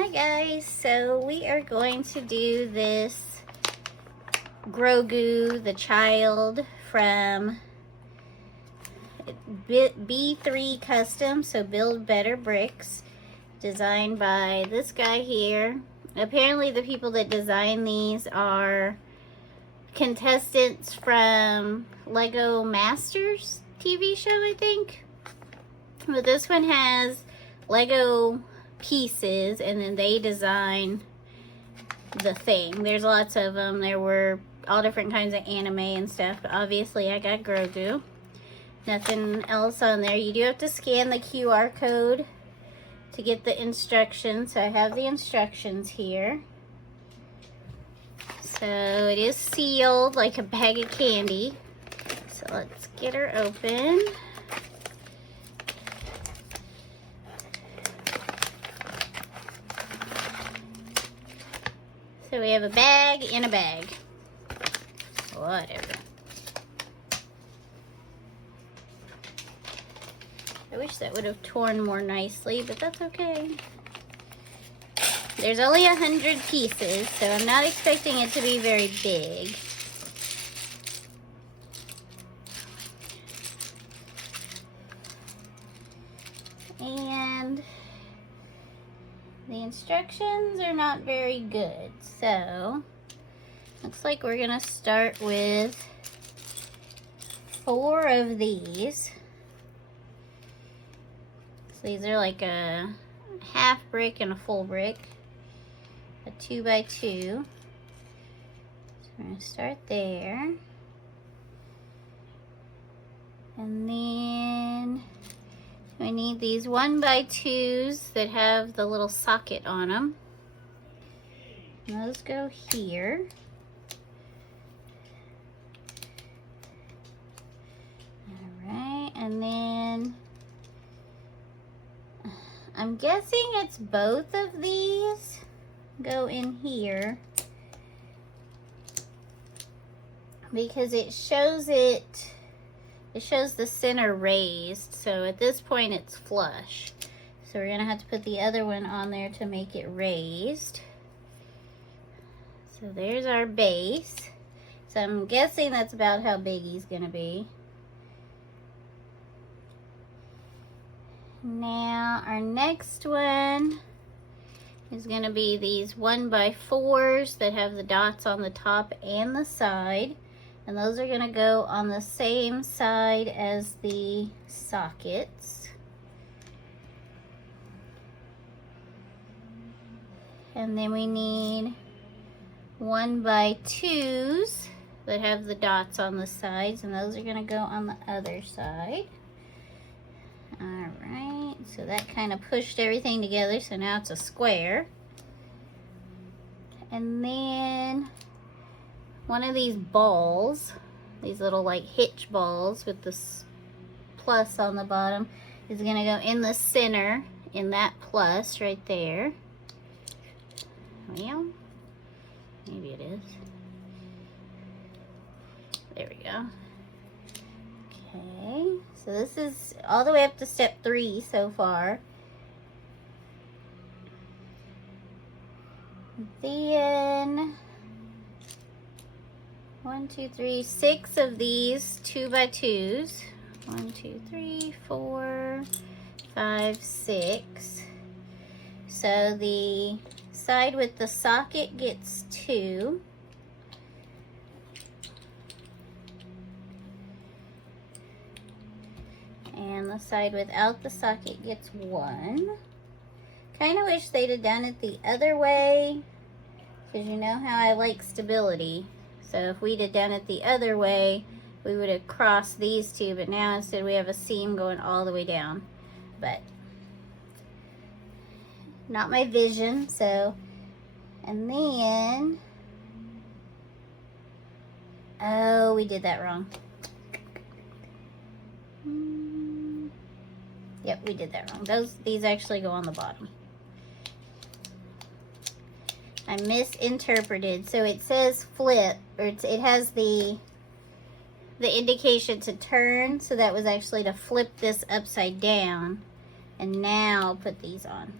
Hi guys, so we are going to do this Grogu, the child from B3 Customs, so Build Better Bricks, designed by this guy here. Apparently the people that design these are contestants from Lego Masters TV show, I think. But this one has Lego pieces and then they design the thing. There's lots of them. There were all different kinds of anime and stuff, but obviously I got Grogu. Nothing else on there. You do have to scan the QR code to get the instructions. So I have the instructions here. So it is sealed like a bag of candy. So let's get her open. So we have a bag in a bag. Whatever. I wish that would have torn more nicely, but that's okay. There's only 100 pieces, so I'm not expecting it to be very big. And the instructions are not very good, so looks like we're gonna start with 4 of these. So these are like a half brick and a full brick, a 2x2. So we're gonna start there, and then we need these 1x2s that have the little socket on them. And those go here. Alright, and then I'm guessing it's both of these go in here because it shows the center raised, so at this point it's flush. So we're gonna have to put the other one on there to make it raised. So there's our base. So I'm guessing that's about how big he's gonna be. Now our next one is gonna be these 1x4s that have the dots on the top and the side. And those are going to go on the same side as the sockets. And then we need 1x2s that have the dots on the sides, and those are going to go on the other side. Alright, so that kind of pushed everything together, so now it's a square. And then one of these balls, these little like hitch balls with this plus on the bottom, is going to go in the center in that plus right there. Well, maybe it is. There we go. Okay, so this is all the way up to step 3 so far. Then 1, 2, 3, 6 of these 2x2s. 1, 2, 3, 4, 5, 6. So the side with the socket gets 2. And the side without the socket gets 1. Kind of wish they'd have done it the other way, because you know how I like stability. So if we'd have done it the other way, we would have crossed these two, but now instead we have a seam going all the way down. But not my vision, so. And then, oh, we did that wrong. Yep, we did that wrong. These actually go on the bottom. I misinterpreted. So it says flip, or it has the indication to turn, so that was actually to flip this upside down and now put these on.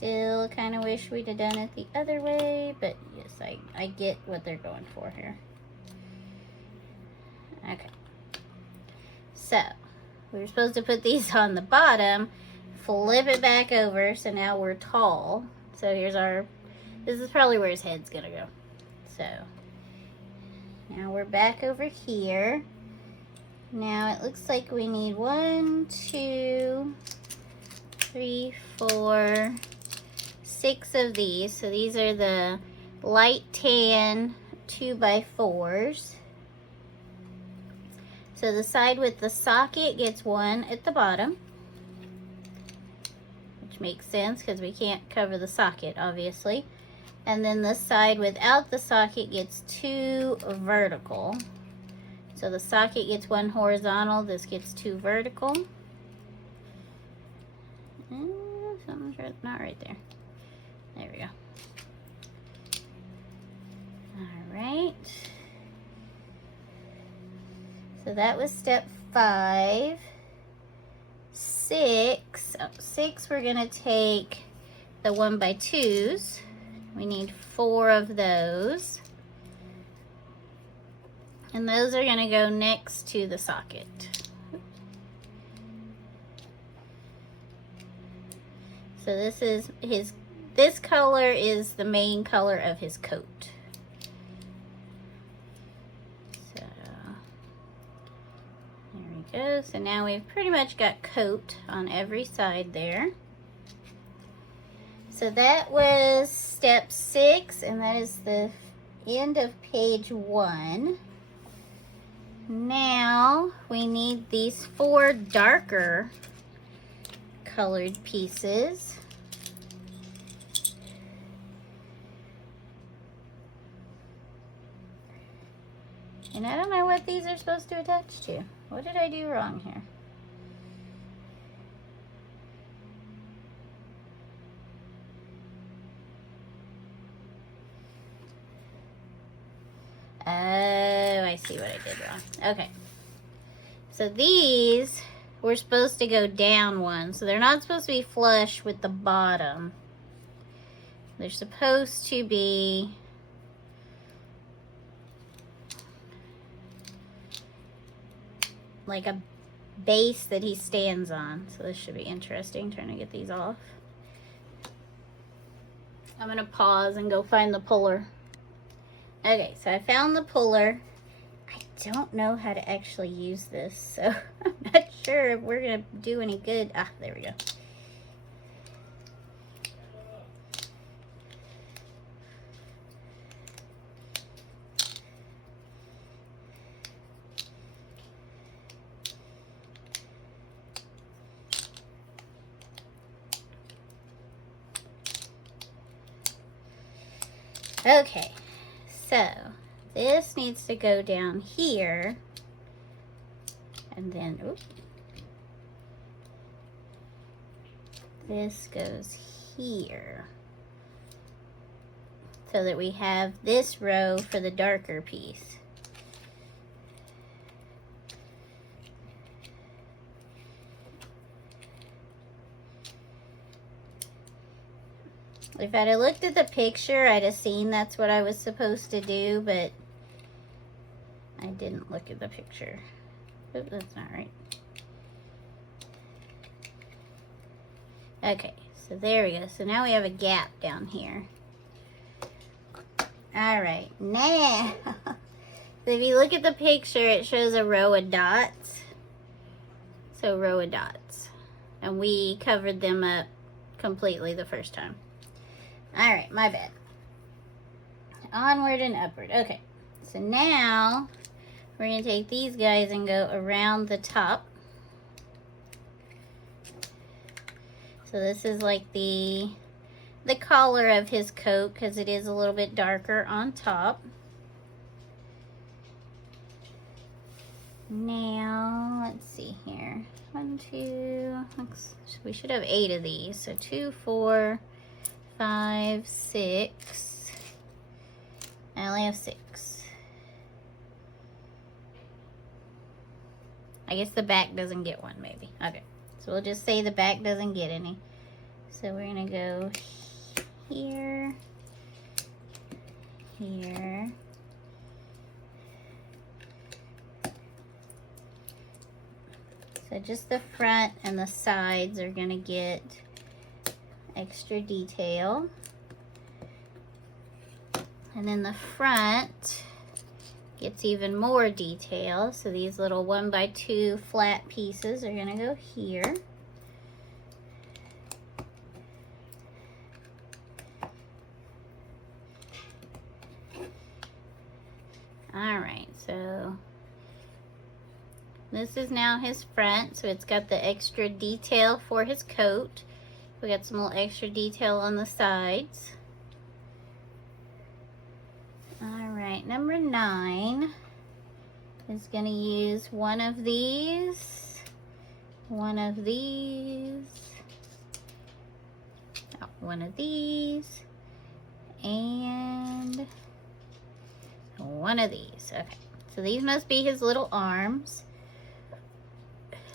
Still kind of wish we'd have done it the other way, but yes, I get what they're going for here. Okay. So, we were supposed to put these on the bottom, flip it back over, so now we're tall. So here's our, this is probably where his head's gonna go. So, now we're back over here. Now it looks like we need 1, 2, 3, 4, 6 of these. So these are the light tan 2x4s. So the side with the socket gets 1 at the bottom, which makes sense because we can't cover the socket, obviously. And then the side without the socket gets 2 vertical. So the socket gets 1 horizontal, this gets 2 vertical. Something's not right there. There we go. All right. So that was step 5. 6. Oh, 6, we're gonna take the 1x2s. We need 4 of those. And those are gonna go next to the socket. So this is this color is the main color of his coat. So there we go. So now we've pretty much got coat on every side there. So that was step 6, and that is the end of page 1. Now we need these 4 darker colored pieces. And I don't know what these are supposed to attach to. What did I do wrong here? Oh, I see what I did wrong. Okay. So these were supposed to go down 1. So they're not supposed to be flush with the bottom. They're supposed to be like a base that he stands on. So this should be interesting, trying to get these off. I'm gonna pause and go find the puller. Okay, so I found the puller. I don't know how to actually use this, so I'm not sure if we're gonna do any good. Ah, there we go. Okay, so this needs to go down here, and then oops, this goes here, so that we have this row for the darker piece. If I'd have looked at the picture, I'd have seen that's what I was supposed to do, but I didn't look at the picture. Oops, that's not right. Okay, so there we go. So now we have a gap down here. All right, now, so if you look at the picture, it shows a row of dots. So row of dots. And we covered them up completely the first time. All right, my bad. Onward and upward. Okay, so now we're gonna take these guys and go around the top. So this is like the collar of his coat, because it is a little bit darker on top. Now, let's see here. 1, 2, we should have 8 of these. So 2, 4, 5, 6. I only have 6. I guess the back doesn't get one, maybe. Okay, so we'll just say the back doesn't get any. So we're gonna go here, here, so just the front and the sides are gonna get extra detail. And then the front gets even more detail. So these little 1x2 flat pieces are gonna go here. Alright, so this is now his front, so it's got the extra detail for his coat. We got some little extra detail on the sides. Alright, number 9 is going to use one of these, one of these, one of these, and one of these. Okay, so these must be his little arms.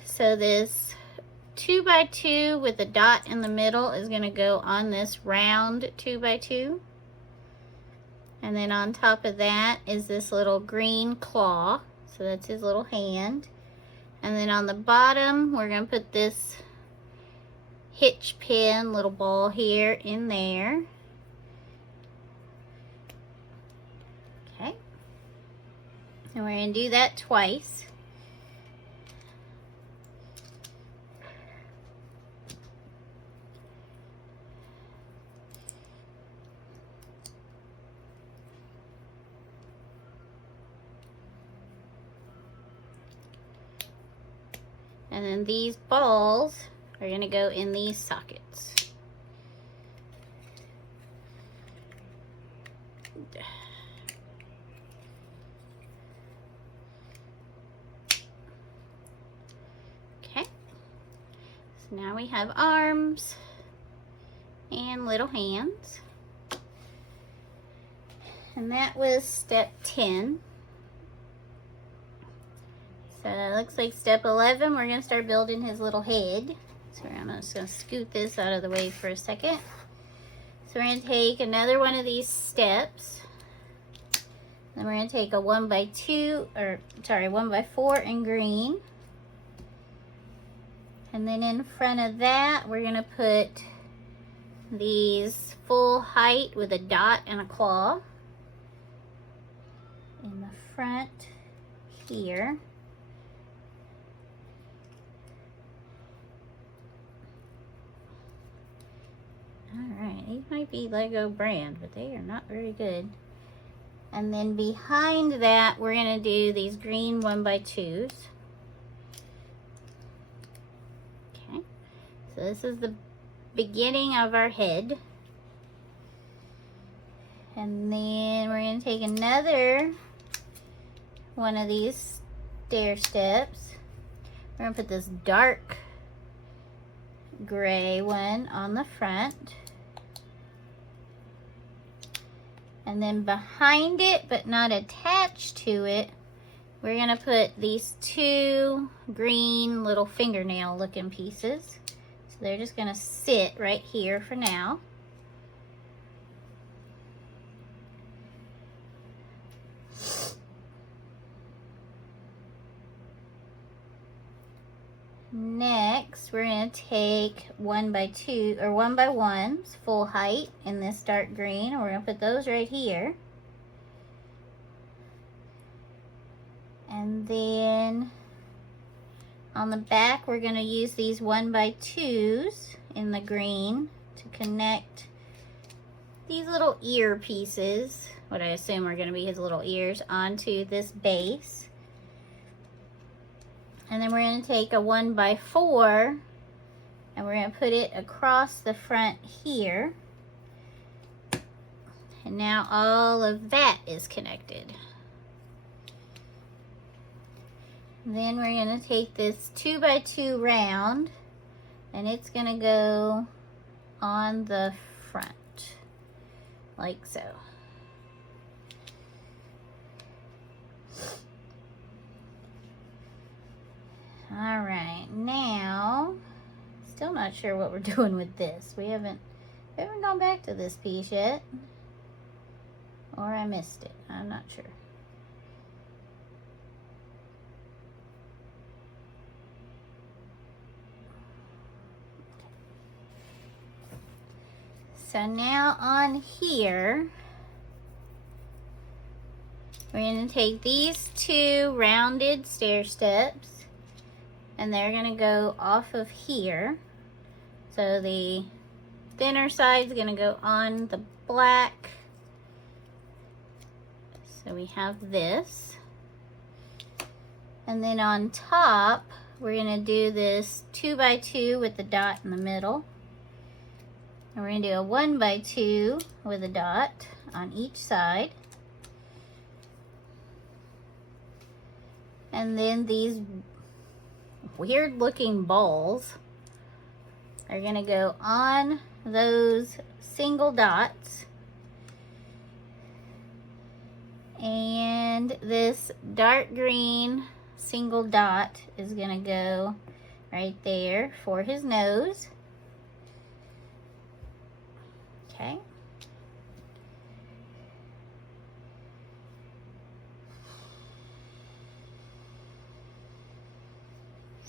So this 2x2 with a dot in the middle is going to go on this round 2x2. And then on top of that is this little green claw. So that's his little hand. And then on the bottom, we're going to put this hitch pin little ball here in there. Okay. And we're going to do that twice. And then these balls are going to go in these sockets. Okay. So now we have arms and little hands. And that was step 10. So it looks like step 11, we're going to start building his little head. So I'm just going to scoot this out of the way for a second. So we're going to take another one of these steps. Then we're going to take a 1x4 in green. And then in front of that, we're going to put these full height with a dot and a claw in the front here. Alright, these might be Lego brand, but they are not very good. And then behind that, we're going to do these green 1x2s. Okay, so this is the beginning of our head. And then we're going to take another one of these stair steps. We're going to put this dark gray one on the front. And then behind it, but not attached to it, we're going to put these two green little fingernail looking pieces. So they're just going to sit right here for now. Next, we're going to take 1x2 or 1x1s full height in this dark green, and we're going to put those right here. And then on the back, we're going to use these 1x2s in the green to connect these little ear pieces, what I assume are going to be his little ears, onto this base. And then we're going to take a 1x4 and we're going to put it across the front here. And now all of that is connected. Then we're going to take this 2x2 round and it's going to go on the front, like so. Alright, now Still not sure what we're doing with this. We haven't gone back to this piece yet. Or I missed it. I'm not sure. So now on here, we're going to take these two rounded stair steps and they're going to go off of here. So the thinner side is going to go on the black. So we have this. And then on top, we're going to do this 2x2 with the dot in the middle. And we're going to do a 1x2 with a dot on each side. And then these weird looking balls are going to go on those single dots. And this dark green single dot is going to go right there for his nose. Okay.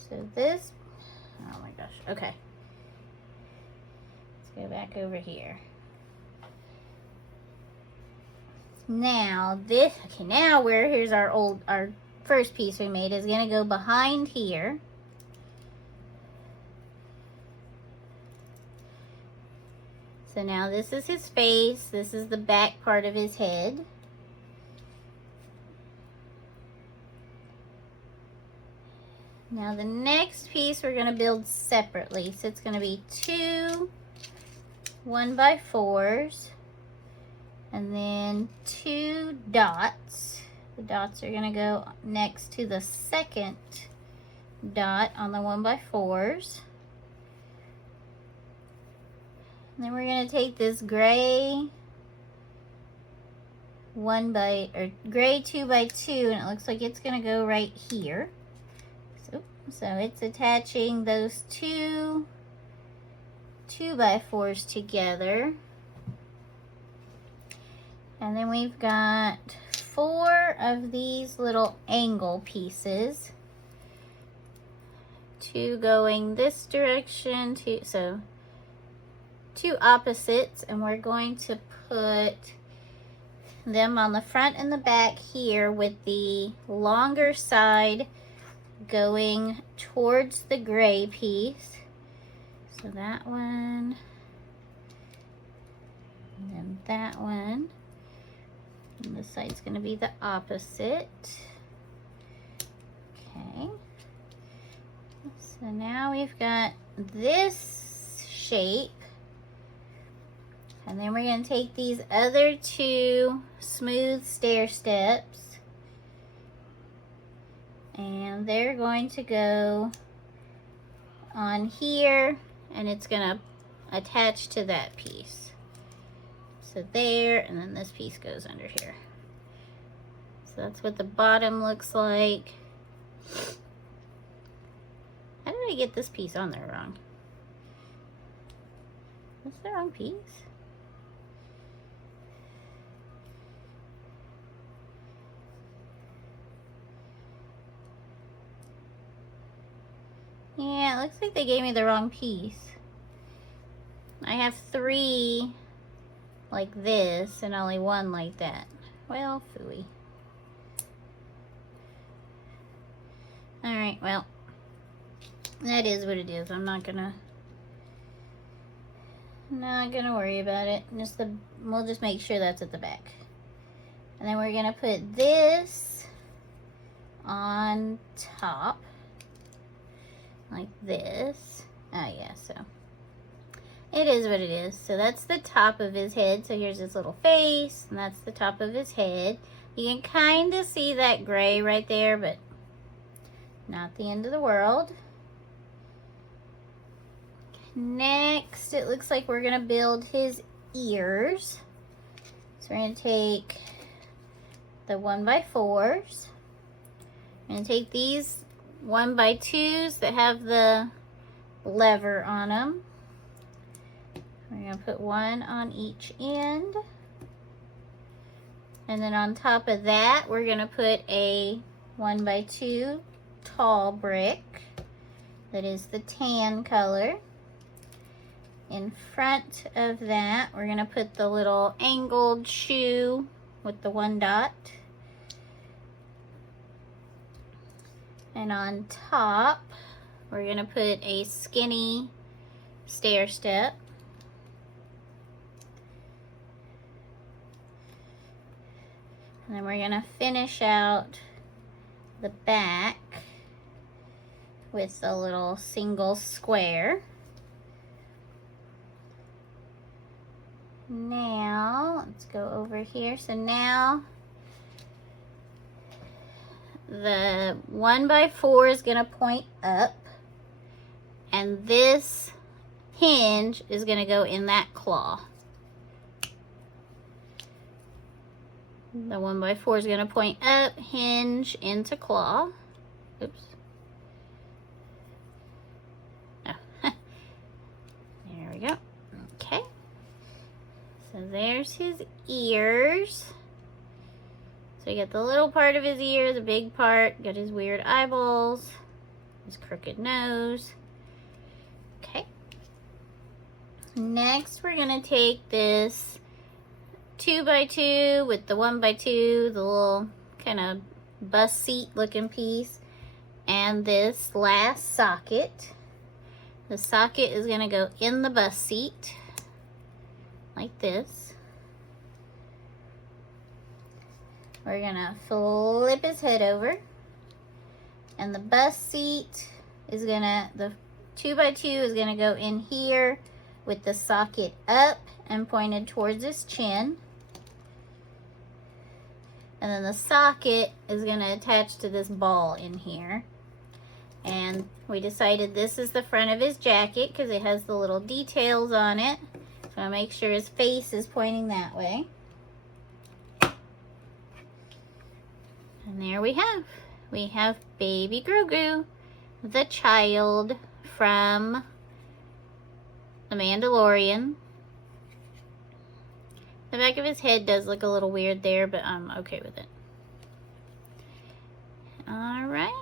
So this, oh my gosh, okay. Let's go back over here. Now this, okay, now here's our first piece we made is gonna go behind here. So now this is his face, this is the back part of his head. Now the next piece we're going to build separately. So it's going to be 2 1x4s and then 2 dots. The dots are going to go next to the second dot on the 1x4s. And then we're going to take this gray gray 2x2 and it looks like it's going to go right here. So it's attaching those two 2x4s together. And then we've got 4 of these little angle pieces. 2 going this direction, so 2 opposites, and we're going to put them on the front and the back here with the longer side going towards the gray piece. So that one, and then that one, and this side's going to be the opposite. Okay, so now we've got this shape, and then we're going to take these other 2 smooth stair steps and they're going to go on here and it's going to attach to that piece. So there, and then this piece goes under here. So that's what the bottom looks like. How did I get this piece on there wrong? That's the wrong piece. Yeah, it looks like they gave me the wrong piece. I have 3 like this and only 1 like that. Well, phooey. Alright, well, that is what it is. I'm not gonna worry about it. We'll just make sure that's at the back. And then we're gonna put this on top. Like this. Oh yeah, so it is what it is. So that's the top of his head. So here's his little face, and that's the top of his head. You can kind of see that gray right there, but not the end of the world. Next, it looks like we're gonna build his ears. So we're gonna take the 1x4s. I'm gonna take these 1x2s that have the lever on them. We're going to put one on each end. And then on top of that, we're going to put a 1x2 tall brick that is the tan color. In front of that, we're going to put the little angled shoe with the 1 dot. And on top, we're going to put a skinny stair step. And then we're going to finish out the back with the little single square. Now, let's go over here. So now, the 1x4 is going to point up. And this hinge is going to go in that claw. The 1x4 is going to point up, hinge into claw. Oops. Oh. There we go. Okay. So there's his ears. So you got the little part of his ear, the big part, got his weird eyeballs, his crooked nose. Okay. Next, we're going to take this 2x2 with the 1x2, the little kind of bus seat looking piece, and this last socket. The socket is going to go in the bus seat like this. We're going to flip his head over, and the bus seat is going to, the 2x2 is going to go in here with the socket up and pointed towards his chin. And then the socket is going to attach to this ball in here. And we decided this is the front of his jacket because it has the little details on it. So I make sure his face is pointing that way. And there we have. We have baby Grogu, the child from The Mandalorian. The back of his head does look a little weird there, but I'm okay with it. Alright.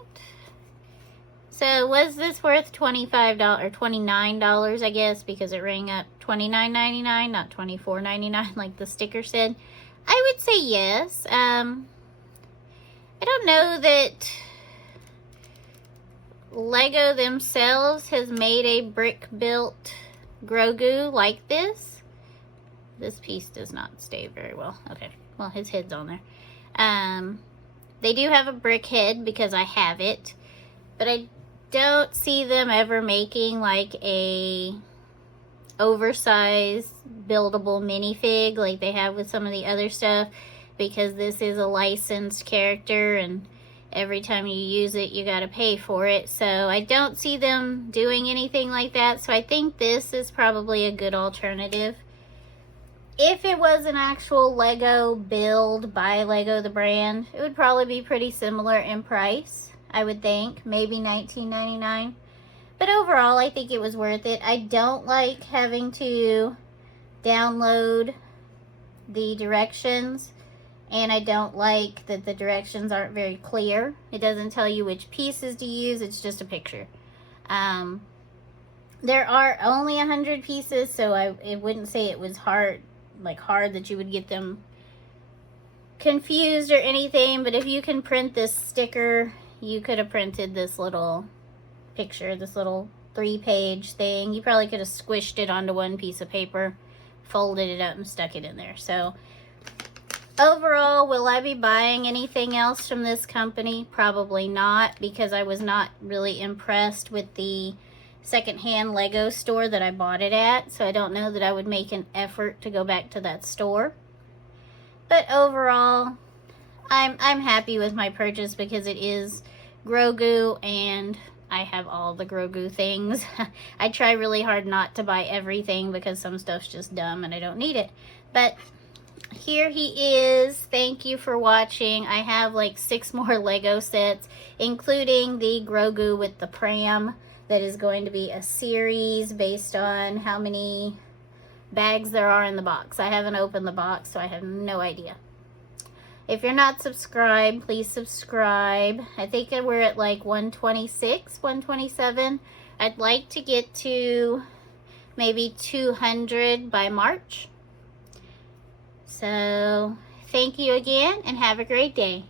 So was this worth $25 or $29, I guess, because it rang up $29.99, not $24.99 like the sticker said? I would say yes. I don't know that Lego themselves has made a brick built Grogu like this. This piece does not stay very well. Okay, well, his head's on there. They do have a brick head because I have it, but I don't see them ever making like a oversized buildable minifig like they have with some of the other stuff, because this is a licensed character and every time you use it you gotta pay for it. So I don't see them doing anything like that, so I think this is probably a good alternative. If it was an actual Lego build by Lego the brand, it would probably be pretty similar in price, I would think. Maybe $19.99. But overall, I think it was worth it. I don't like having to download the directions, and I don't like that the directions aren't very clear. It doesn't tell you which pieces to use, it's just a picture. There are only 100 pieces, so I wouldn't say it was hard that you would get them confused or anything, but if you can print this sticker, you could have printed this little picture, this little 3-page thing. You probably could have squished it onto one piece of paper, folded it up and stuck it in there. So overall, will I be buying anything else from this company? Probably not, because I was not really impressed with the secondhand Lego store that I bought it at, so I don't know that I would make an effort to go back to that store. But overall, I'm happy with my purchase because it is Grogu and I have all the Grogu things. I try really hard not to buy everything because some stuff's just dumb and I don't need it. But here he is. Thank you for watching. I have like 6 more Lego sets, including the Grogu with the pram that is going to be a series based on how many bags there are in the box. I haven't opened the box, so I have no idea. If you're not subscribed, please subscribe. I think we're at like 126, 127. I'd like to get to maybe 200 by March. So thank you again and have a great day.